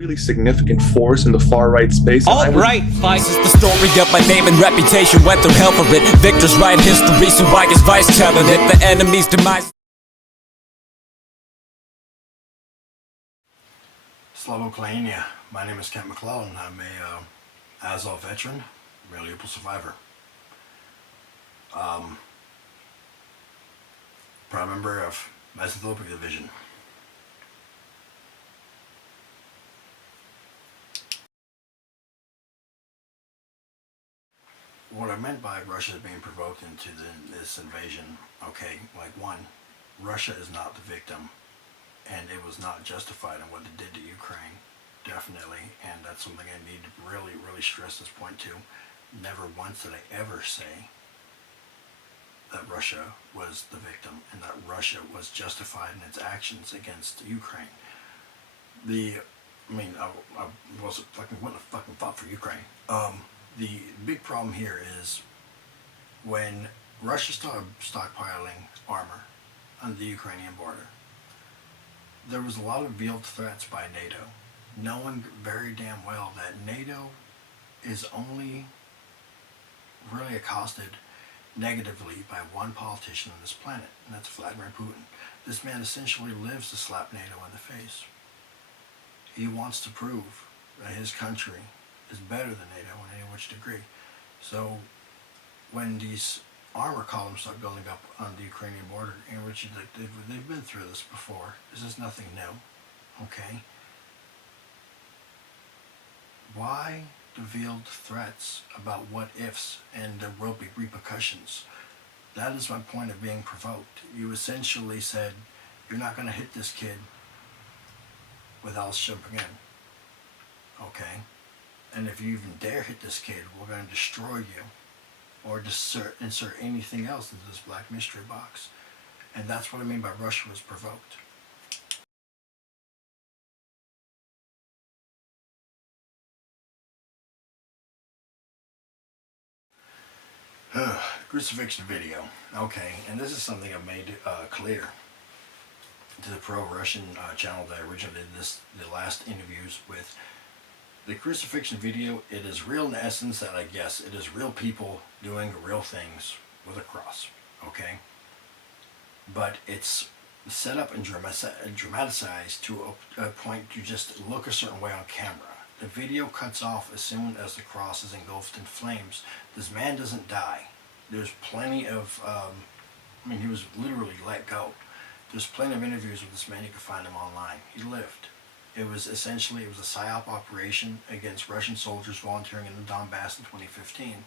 really significant force in the far-right space. Alt-right vice is the story of my name and reputation. Went through hell for it. Victors write history, so I guess vice telling it. The enemy's demise. Slavo Ukrainia. My name is Mclellan. I'm a Azov veteran, Mariupol survivor. Proud member of Azov Division. What I meant by Russia being provoked into this invasion, okay, like one, Russia is not the victim, and it was not justified in what it did to Ukraine, definitely, and that's something I need to really stress this point too. Never once did I ever say that Russia was the victim and that Russia was justified in its actions against Ukraine. I wasn't wouldn't have fucking fought for Ukraine. The big problem here is when Russia started stockpiling armor on the Ukrainian border, there was a lot of veiled threats by NATO, knowing very damn well that NATO is only really accosted negatively by one politician on this planet, and that's Vladimir Putin. This man essentially lives to slap NATO in the face. He wants to prove that his country is better than NATO in any which degree. So when these armor columns start building up on the Ukrainian border, in which they've been through this before, this is nothing new, okay? Why the veiled threats about what ifs and there will be repercussions? That is my point of being provoked. You essentially said, you're not going to hit this kid without us jumping in, okay? And if you even dare hit this kid, we're going to destroy you, or just insert anything else into this black mystery box. And that's what I mean by Russia was provoked. Crucifixion video. Okay, and this is something I've made clear to the pro-Russian channel that I originally did the last interviews with. The crucifixion video, it is real in the essence that, I guess, it is real people doing real things with a cross, okay? But it's set up and dramatized to a point to just look a certain way on camera. The video cuts off as soon as the cross is engulfed in flames. This man doesn't die. There's plenty of, he was literally let go. There's plenty of interviews with this man. You can find him online. He lived. It was a PSYOP operation against Russian soldiers volunteering in the Donbass in 2015,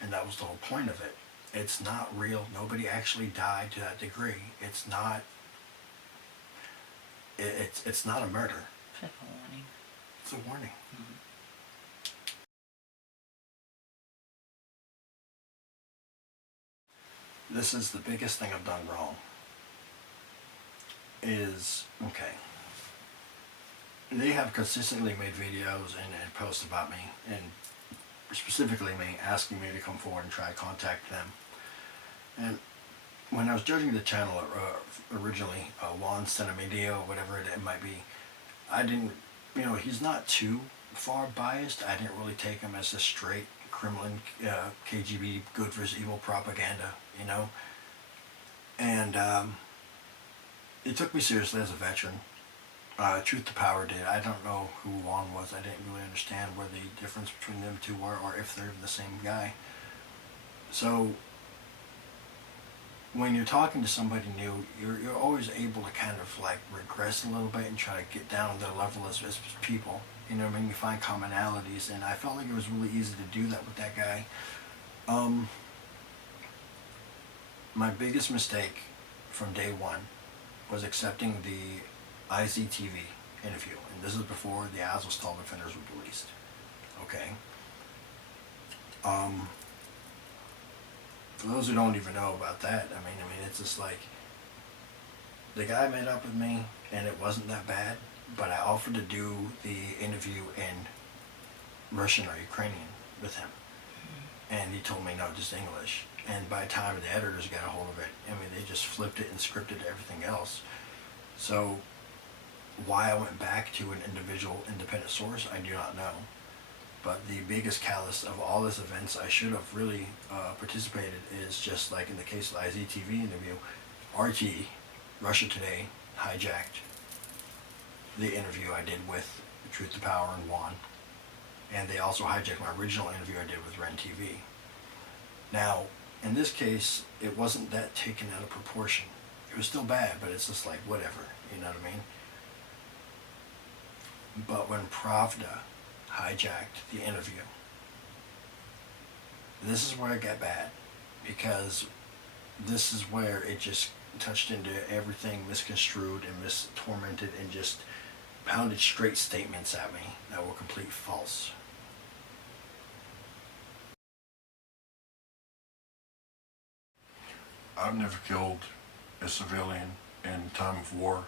and that was the whole point of it. It's not real. Nobody actually died to that degree. It's not. It's not a murder. It's like a warning. It's a warning. Mm-hmm. This is the biggest thing I've done wrong. Okay. They have consistently made videos and posts about me, and specifically me, asking me to come forward and try to contact them. And when I was judging the channel originally, Juan sent a video, whatever it might be, I didn't, he's not too far biased. I didn't really take him as a straight Kremlin, KGB, good versus evil propaganda, And it took me seriously as a veteran. Truth to Power did. I don't know who Juan was. I didn't really understand where the difference between them two were, or if they're the same guy. So when you're talking to somebody new, you're always able to kind of like regress a little bit and try to get down to their level as people. You find commonalities, and I felt like it was really easy to do that with that guy. My biggest mistake from day one was accepting the IZTV interview, and this is before the Azov defenders were released. Okay. For those who don't even know about that, it's just like the guy met up with me, and it wasn't that bad. But I offered to do the interview in Russian or Ukrainian with him, and he told me no, just English. And by the time the editors got a hold of it, they just flipped it and scripted everything else. So Why I went back to an individual independent source, I do not know. But the biggest callous of all these events I should have really participated is just like in the case of the IZTV interview, RT, Russia Today, hijacked the interview I did with Truth to Power and Juan. And they also hijacked my original interview I did with Ren TV. Now, in this case, it wasn't that taken out of proportion. It was still bad, but it's just like, whatever, you know what I mean? But when Pravda hijacked the interview, this is where it got bad, because this is where it just touched into everything misconstrued and mistormented and just pounded straight statements at me that were complete false. I've never killed a civilian in time of war,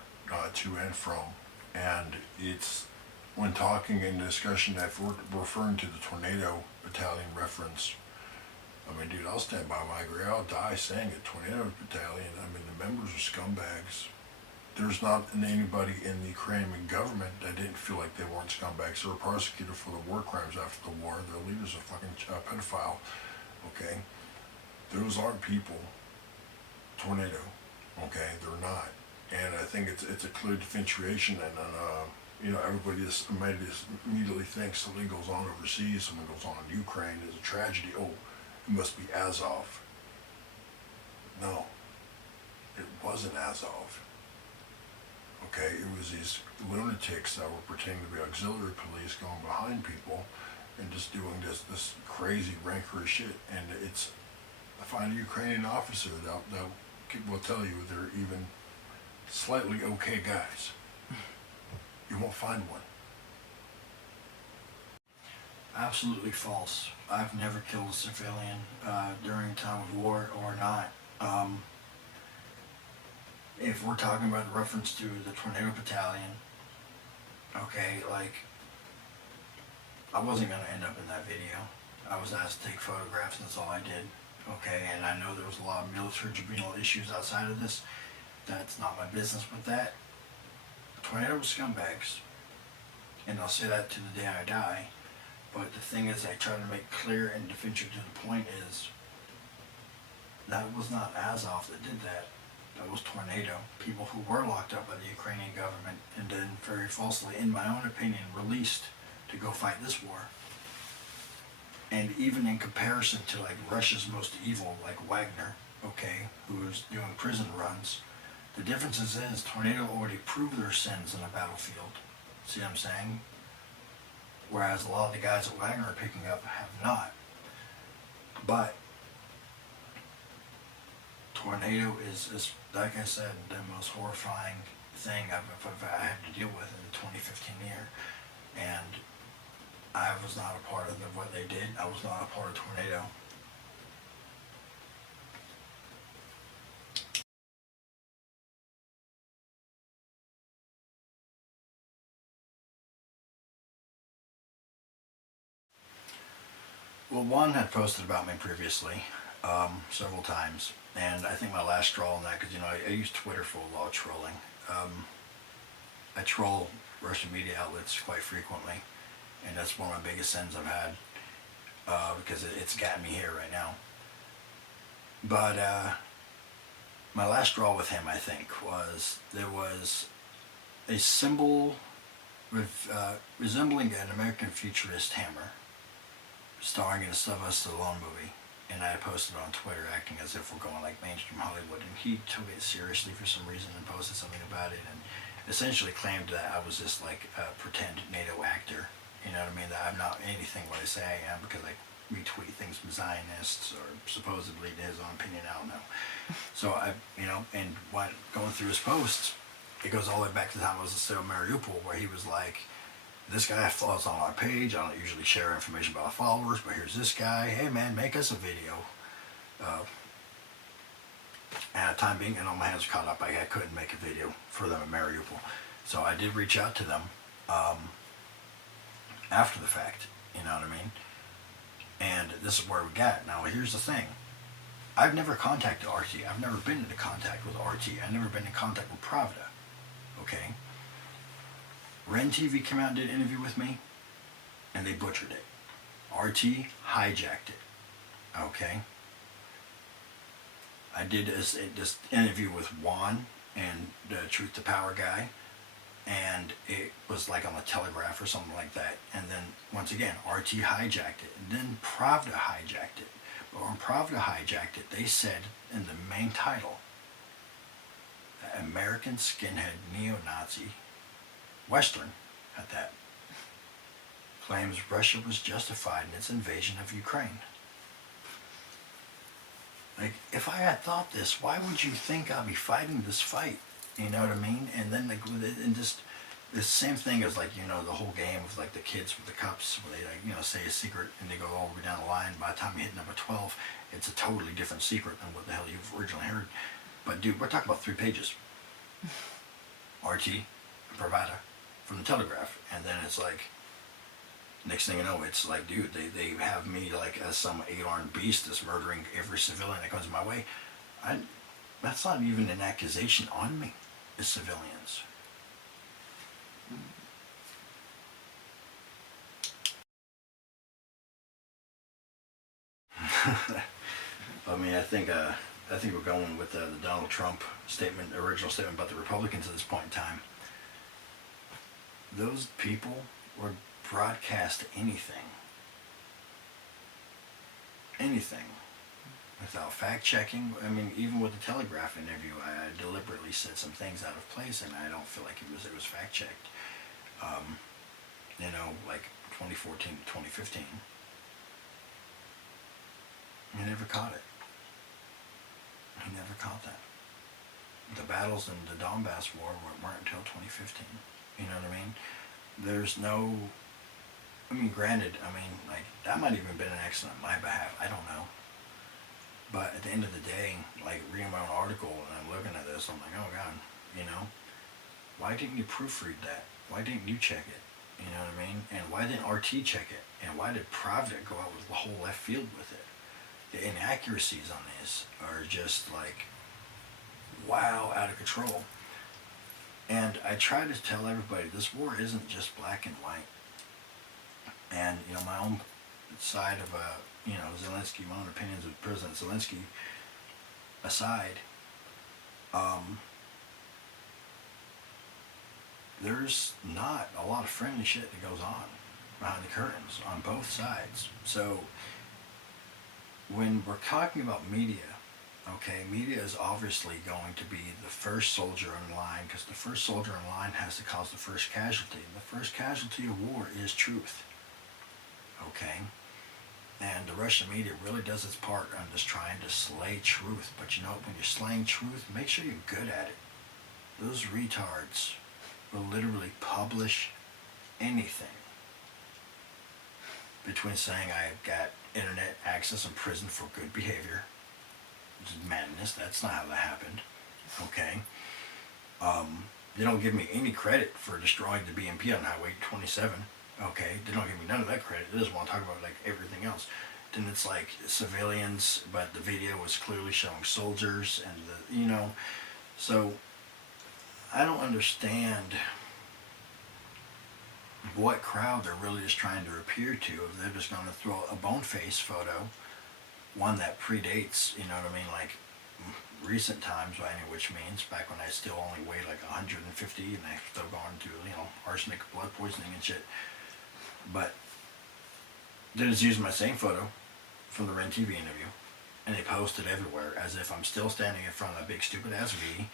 to and from, and it's when talking in discussion that we're referring to the Tornado Battalion reference. I mean, dude, I'll stand by my agree. I'll die saying it. Tornado Battalion. I mean, the members are scumbags. There's not anybody in the Ukrainian government that didn't feel like they weren't scumbags. They were prosecuted for the war crimes after the war. Their leader's a fucking pedophile. Okay, those aren't people. Tornado. Okay, they're not. And I think it's a clear differentiation, and you know, everybody just immediately thinks something goes on overseas, something goes on in Ukraine, there's a tragedy. Oh, it must be Azov. No, it wasn't Azov. Okay, it was these lunatics that were pretending to be auxiliary police going behind people and just doing this crazy rancorous shit. And it's, find a Ukrainian officer that will tell you they're even slightly okay guys. You won't find one. Absolutely false. I've never killed a civilian during time of war or not. If we're talking about reference to the Tornado Battalion, okay, like, I wasn't going to end up in that video. I was asked to take photographs and that's all I did. Okay, and I know there was a lot of military tribunal issues outside of this. That's not my business with that. Tornado was scumbags. And I'll say that to the day I die. But the thing is, I try to make clear and definitive to the point is, that was not Azov that did that. That was Tornado. People who were locked up by the Ukrainian government and then very falsely, in my own opinion, released to go fight this war. And even in comparison to like Russia's most evil, like Wagner, okay, who's doing prison runs, the difference is Tornado already proved their sins in a battlefield. See what I'm saying? Whereas a lot of the guys that Wagner are picking up have not. But Tornado is like I said, the most horrifying thing I've had to deal with in the 2015 year. And I was not a part of what they did. I was not a part of Tornado. Well, one had posted about me previously, several times, and I think my last straw on that, because you know I use Twitter for a lot of trolling. I troll Russian media outlets quite frequently. And that's one of my biggest sins I've had, because it's gotten me here right now. But my last straw with him, I think, was there was a symbol resembling an American futurist hammer, starring in a Sylvester Stallone movie. And I posted on Twitter acting as if we're going like mainstream Hollywood. And he took it seriously for some reason and posted something about it and essentially claimed that I was just like a pretend NATO actor. You know what I mean? That I'm not anything what I say I am because I retweet things from Zionists or supposedly in his own opinion, I don't know. So and when going through his posts, it goes all the way back to the time I was still in Mariupol, where he was like, this guy follows on our page. I don't usually share information about followers, but here's this guy. Hey man, make us a video. And at the time being, and all my hands were caught up, I couldn't make a video for them in Mariupol. So I did reach out to them. After the fact, you know what I mean? And this is where we got. Now here's the thing. I've never contacted RT. I've never been into contact with RT. I've never been in contact with Pravda. Okay? Ren TV came out and did an interview with me, and they butchered it. RT hijacked it. Okay? I did this interview with Juan and the Truth to Power guy, and it was like on the Telegraph or something like that. And then, once again, RT hijacked it. And then Pravda hijacked it. But when Pravda hijacked it, they said in the main title, American skinhead neo-Nazi, Western at that, claims Russia was justified in its invasion of Ukraine. Like, if I had thought this, why would you think I'd be fighting this fight? You know what I mean? And then, like, and just the same thing as, like, you know, the whole game of, like, the kids with the cups where they, like, you know, say a secret and they go all the way down the line. By the time you hit number 12, it's a totally different secret than what the hell you've originally heard. But, dude, we're talking about 3 pages. RT, Pravda, from the Telegraph. And then it's like, next thing you know, it's like, dude, they have me like as some 8-armed beast that's murdering every civilian that comes my way. That's not even an accusation on me, as civilians. I mean, I think we're going with the Donald Trump statement, original statement about the Republicans at this point in time. Those people were broadcast anything without fact checking. I mean, even with the Telegraph interview, I deliberately said some things out of place, and I don't feel like it was fact checked. You know, like 2014 to 2015, he never caught it. He never caught that. The battles in the Donbass war weren't until 2015. You know what I mean? There's no, I mean, granted, I mean, like, that might even have been an accident on my behalf. I don't know. But at the end of the day, like, reading my own article and I'm looking at this, I'm like, oh God, you know, why didn't you proofread that? Why didn't you check it? You know what I mean? And why didn't RT check it? And why did Pravda go out with the whole left field with it? The inaccuracies on this are just like, wow, out of control. And I try to tell everybody, this war isn't just black and white. And, you know, my own side of, you know, Zelensky, my own opinions of President Zelensky aside, there's not a lot of friendly shit that goes on behind the curtains on both sides. So when we're talking about media, okay, media is obviously going to be the first soldier in line, because the first soldier in line has to cause the first casualty. And the first casualty of war is truth. Okay? And the Russian media really does its part on just trying to slay truth. But you know, when you're slaying truth, make sure you're good at it. Those retards will literally publish anything between saying I've got internet access in prison for good behavior, which is madness. That's not how that happened. Okay? They don't give me any credit for destroying the BMP on Highway 27. Okay? They don't give me none of that credit. They just want to talk about like everything else. Then it's like civilians, but the video was clearly showing soldiers and the, you know, so I don't understand what crowd they're really just trying to appear to. If they're just going to throw a boneface photo, one that predates, you know what I mean, like recent times by any which means, back when I still only weighed like 150 and I still going to, you know, arsenic, blood poisoning and shit. But they're just using my same photo from the Ren TV interview, and they post it everywhere as if I'm still standing in front of that big stupid ass V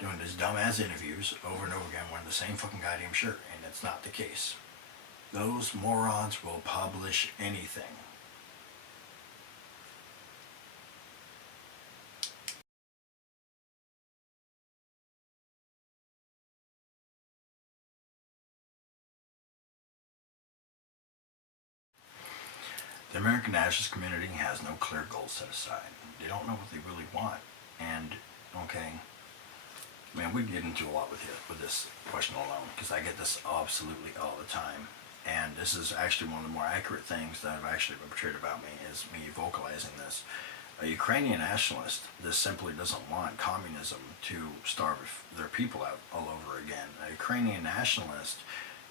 doing these dumbass interviews over and over again wearing the same fucking goddamn shirt, and it's not the case. Those morons will publish anything. The American nationalist community has no clear goals set aside. They don't know what they really want. And, okay, man, we get into a lot with this question alone, because I get this absolutely all the time. And this is actually one of the more accurate things that have actually been portrayed about me, is me vocalizing this. A Ukrainian nationalist, this simply doesn't want communism to starve their people out all over again. A Ukrainian nationalist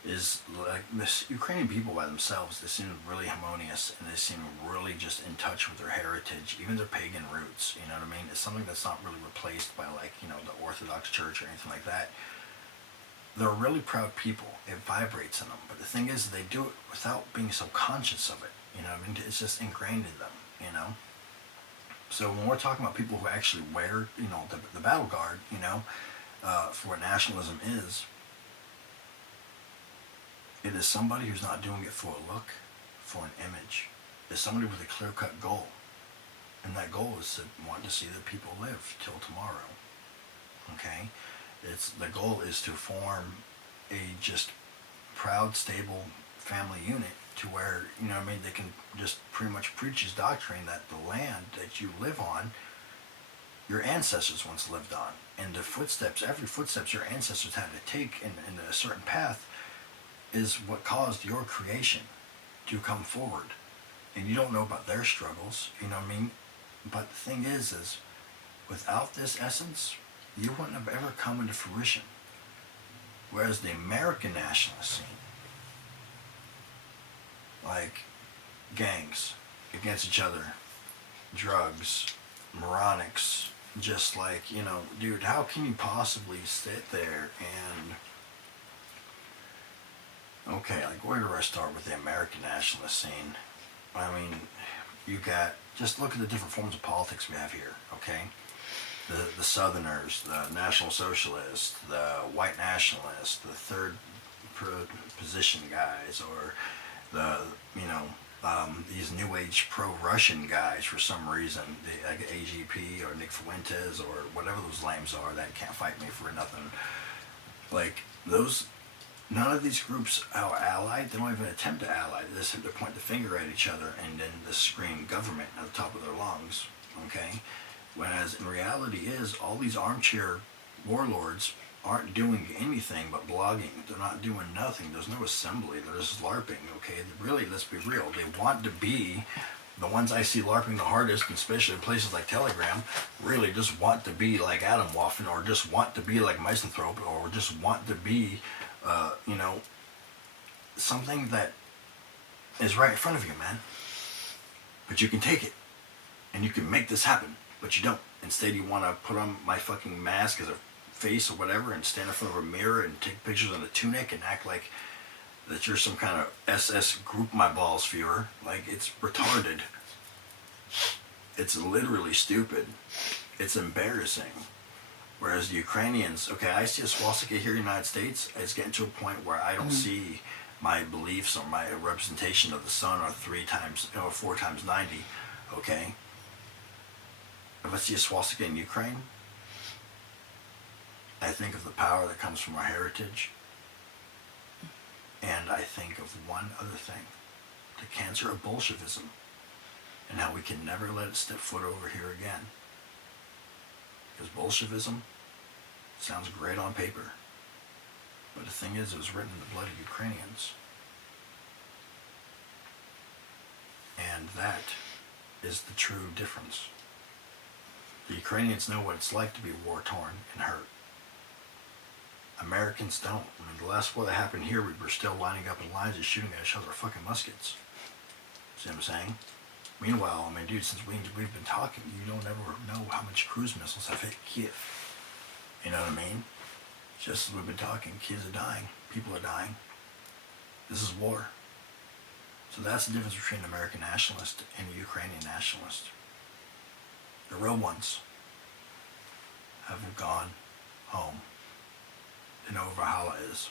is like this Ukrainian people by themselves, they seem really harmonious and they seem really just in touch with their heritage, even their pagan roots, you know what I mean? It's something that's not really replaced by like, you know, the Orthodox Church or anything like that. They're really proud people. It vibrates in them. But the thing is, they do it without being so conscious of it, you know what I mean? It's just ingrained in them, you know? So when we're talking about people who actually wear, you know, the battle guard, you know, for what nationalism is, it is somebody who's not doing it for a look, for an image. It's somebody with a clear-cut goal. And that goal is to want to see the people live till tomorrow. Okay? The goal is to form a just proud, stable family unit to where, you know what I mean, they can just pretty much preach his doctrine that the land that you live on, your ancestors once lived on. And the footsteps, every footsteps your ancestors had to take in a certain path is what caused your creation to come forward. And you don't know about their struggles, you know what I mean? But the thing is without this essence, you wouldn't have ever come into fruition. Whereas the American nationalist scene, like gangs against each other, drugs, moronics, just like, you know, dude, how can you possibly sit there and, okay, like where do I start with the American nationalist scene? I mean, you got, just look at the different forms of politics we have here, okay? The Southerners, the National Socialists, the White Nationalists, the third position guys, or the, you know, these New Age pro-Russian guys for some reason, like AGP or Nick Fuentes or whatever those lames are that can't fight me for nothing. Like, those, none of these groups are allied. They don't even attempt to ally. They just have to point the finger at each other and then they scream government at the top of their lungs, okay? Whereas in reality is, all these armchair warlords aren't doing anything but blogging. They're not doing nothing. There's no assembly. They're just LARPing, okay? Really, let's be real. They want to be, the ones I see LARPing the hardest, especially in places like Telegram, really just want to be like Adam Waffen, or just want to be like Misanthrope, or just want to be, you know, something that is right in front of you, man. But you can take it, and you can make this happen, but you don't. Instead, you want to put on my fucking mask as a face or whatever and stand in front of a mirror and take pictures in a tunic and act like that you're some kind of SS group my balls viewer. Like, it's retarded. It's literally stupid. It's embarrassing. Whereas the Ukrainians, okay, I see a swastika here in the United States. It's getting to a point where I don't see my beliefs or my representation of the sun are 3 times or 4 times 90, okay? If I see a swastika in Ukraine, I think of the power that comes from our heritage, and I think of one other thing, the cancer of Bolshevism, and how we can never let it step foot over here again. Because Bolshevism sounds great on paper, but the thing is, it was written in the blood of Ukrainians. And that is the true difference. The Ukrainians know what it's like to be war-torn and hurt. Americans don't. I mean, the last war that happened here, we were still lining up in lines and shooting at each other with fucking muskets. See what I'm saying? Meanwhile, I mean, dude, since we've been talking, you don't ever know how much cruise missiles have hit Kiev. You know what I mean? Just as we've been talking, kids are dying, people are dying. This is war. So that's the difference between the American nationalist and the Ukrainian nationalist. The real ones have gone home. They know where Valhalla is.